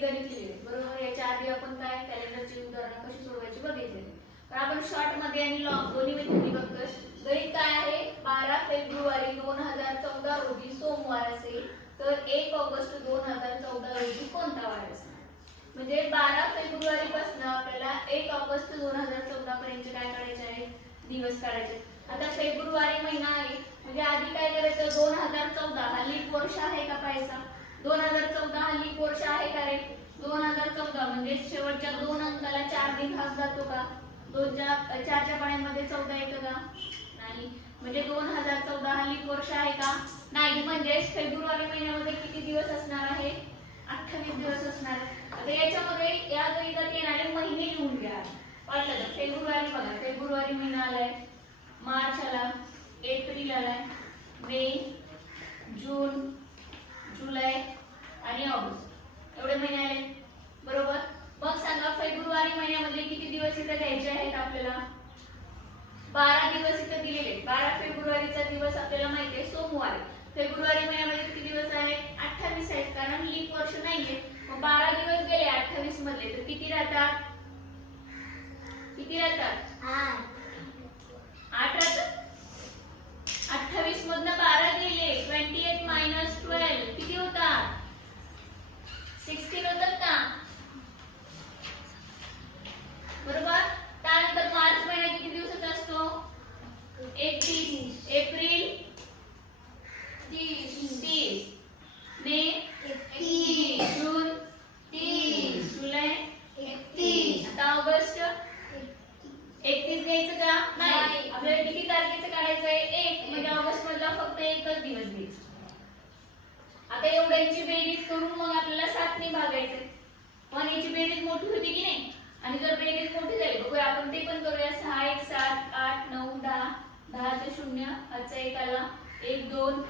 गणित लिहिले बरोबर? याच्या आधी आपण काय कॅलेंडरची उदाहरणं कशी सोडवायची बघितले तर आपण शॉर्टमध्ये आणि लॉंग दोन्ही मध्ये बघतोय गणित काय आहे? बारा फेब्रुवारी दोन हजार चौदा रोजी सोमवार असेल. तर एक ऑगस्ट दोन हजार चौदा रोजी कोणता वार असेल म्हणजे बारा फेब्रुवारी पासून आपल्याला एक ऑगस्ट दोन हजार चौदा पर्यंत काय करायचे आहे? दिवस काढायचे आता फेब्रुवारी महिना आहे. म्हणजे आधी काय करायचं? दोन हजार चौदा हा लीप वर्ष आहे का पाहिजे दोन हजार चौदा हल्ली कोर्स वर्ष आहे का रे? दोन हजार चौदा म्हणजे शेवटच्या दोन अंकाला चार दिन भाग जातो का? दोनच्या चारच्या पाण्यामध्ये चौदा येतं का? नाही. म्हणजे दोन हजार चौदा हल्ली वर्ष आहे का? नाही. म्हणजे फेब्रुवारी महिन्यामध्ये किती दिवस असणार आहे? अठ्ठावीस दिवस असणार आता याच्यामध्ये या गणितात येणारे महिने लिहून घ्या. वाटलं तर फेब्रुवारी बघा. फेब्रुवारी महिना आलाय. मार्च आला. एप्रिल आलाय. मे जून जुलै आणि ऑगस्ट. एवढे महिने आले. बरोबर? मग सांगा फेब्रुवारी महिन्यामध्ये किती दिवस इथे घ्यायचे आहेत आपल्याला? बारा दिवस इथे दिलेले. बारा फेब्रुवारीचा दिवस आपल्याला माहिती आहे सोमवार. आहे. फेब्रुवारी महिन्यामध्ये किती दिवस आहेत अठ्ठावीस आहेत कारण लीप वर्ष नाहीये. मग बारा दिवस गेले अठ्ठावीस मधले तर किती राहतात? किती राहतात? आठ. राहतात? अठ्ठावीस मधनं बारा गेले ट्वेंटी एट मायनस ट्वेल्व किती होतात सिक्स्टीन होतात का बरोबर त्यानंतर मार्च महिना किती दिवसाचा असतो एकतीस एप्रिल तीस तीस. मे एकतीस. जून तीस. जुलै एकतीस. आता ऑगस्ट एकतीस घ्यायचं का? नाही. आपल्याला किती तारखेचं काढायचं आहे? एक. म्हणजे ऑगस्ट मधला फक्त एकच दिवस घ्यायचा. आता एवढ्यांची बेरीज करून मग आपल्याला सातने भागायचंय. पण याची बेरीज मोठी होती की नाही? आणि जर बेरीज मोठी झाली बघूया आपण ते पण करूया. सहा एक सात आठ नऊ दहा. दहाचे शून्य आजचा एक आला एक दोन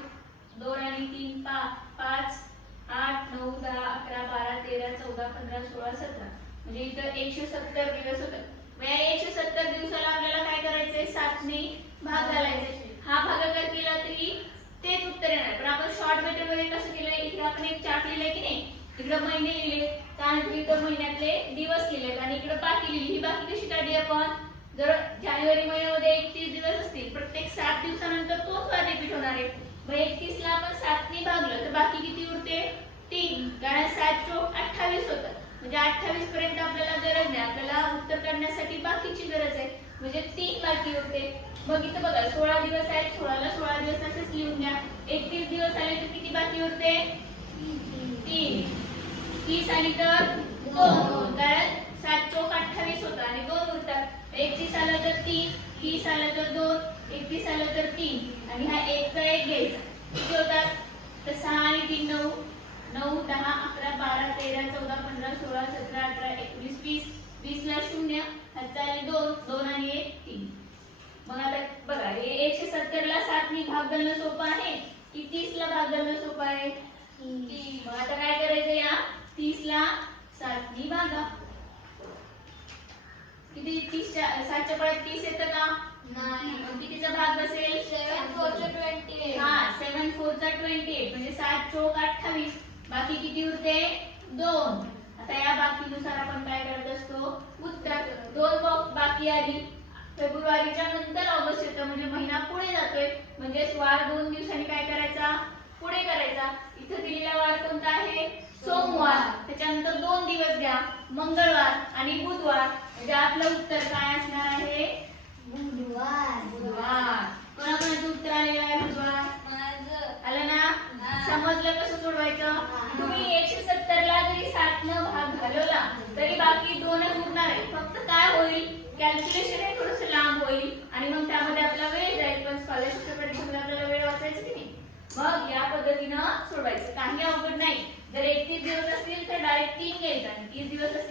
दोन आणि तीन पा पाच आठ नऊ दहा अकरा बारा तेरा चौदा पंधरा सोळा सतरा. म्हणजे इथं एकशे सत्तर दिवस होतात या एकशे सत्तर दिवसाला आपल्याला काय करायचंय? सातने भाग घालायचे. हा भागाकार केला तरी तेच उत्तर येणार. पण आपण शॉर्ट मेथडमध्ये कसं केलंय? इकडे आपण एक चार्ट लिहिलंय की नाही? इकडे महिने लिहिले. त्यानंतर इथं महिन्यातले दिवस लिहिलेत. आणि इकडे बाकी लिहिली. ही बाकी कशी काढली आपण? जर जानेवारी महिन्यामध्ये एकतीस दिवस असतील प्रत्येक सात दिवसानंतर तोच वार रिपीट होणार आहे. मग एकतीस ला आपण सातने भागलं तर बाकी किती उरते? तीन. कारण सात चोक अठ्ठावीस होतात म्हणजे अठ्ठावीस पर्यंत आपल्याला गरज नाही. आपल्याला उत्तर काढण्यासाठी बाकीची गरज आहे. म्हणजे तीन बाकी होते मग इथं बघा सोळा दिवस आहेत. सोळाला सोळा दिवस असेच लिहून द्या एकतीस दिवस आले तर किती बाकी होते तीन. तीस आली तर दोन कारण सात चौक अठ्ठावीस होता आणि दोन उरतात एकतीस आलं तर तीन तीस आलं तर दोन एकतीस आलं तर तीन. आणि हा एकचा एक घ्यायचा. किती होतात? तर सहा आणि तीन नऊ. नऊ दहा अकरा बारा तेरा चौदा पंधरा सोळा सतरा अठरा एकोणीस वीस. वीस ला शून्य हातचा आणि दोन. दोन आणि एक तीन. मग आता बघा हे एकशे सत्तर ला सातनी भाग घालणं सोपं आहे? की तीस ला भाग घालणं सोपं आहे? मग आता काय करायचं या? तीस ला सातनी भागा. किती तीसच्या सातच्या पळ्यात तीस येतं का? मग कितीचा भाग असेल हा सेवन फोरचा ट्वेंटी एट म्हणजे सात चौक अठ्ठावीस. बाकी किती उरते? दोन. आता या बाकीनुसार आपण काय करत असतो? उत्तर. दोन बाकी आली फेब्रुवारीच्या नंतर ऑगस्ट येतं. म्हणजे महिना पुढे जातोय. म्हणजे वार दोन दिवसांनी काय करायचा? पुढे करायचा. इथं दिलेला वार कोणता आहे? सोमवार. त्याच्यानंतर दोन दिवस घ्या. मंगळवार आणि बुधवार. म्हणजे आपलं उत्तर काय असणार आहे? बुधवार. कोणाकोणाचं उत्तर आलेलं आहे बुधवार? आलं ना? समजलं कसं सोडवायचं? तुम्ही एकशे सत्तर ला जरी सात न भाग घालवला तरी बाकी दोनच उरणार आहे फक्त काय होईल? कॅल्क्युलेशन हे थोडस लांब होईल आणि मग त्यामध्ये आपला वेळ जाईल. पण स्कॉलरशिपच्या परीक्षेमध्ये आपल्याला वेळ वाचायचा की नाही? मग या पद्धतीनं सोडवायचं. काही अवघड नाही. जर एकतीस दिवस असतील तर डायरेक्ट तीन घ्यायचं आणि तीस दिवस असतील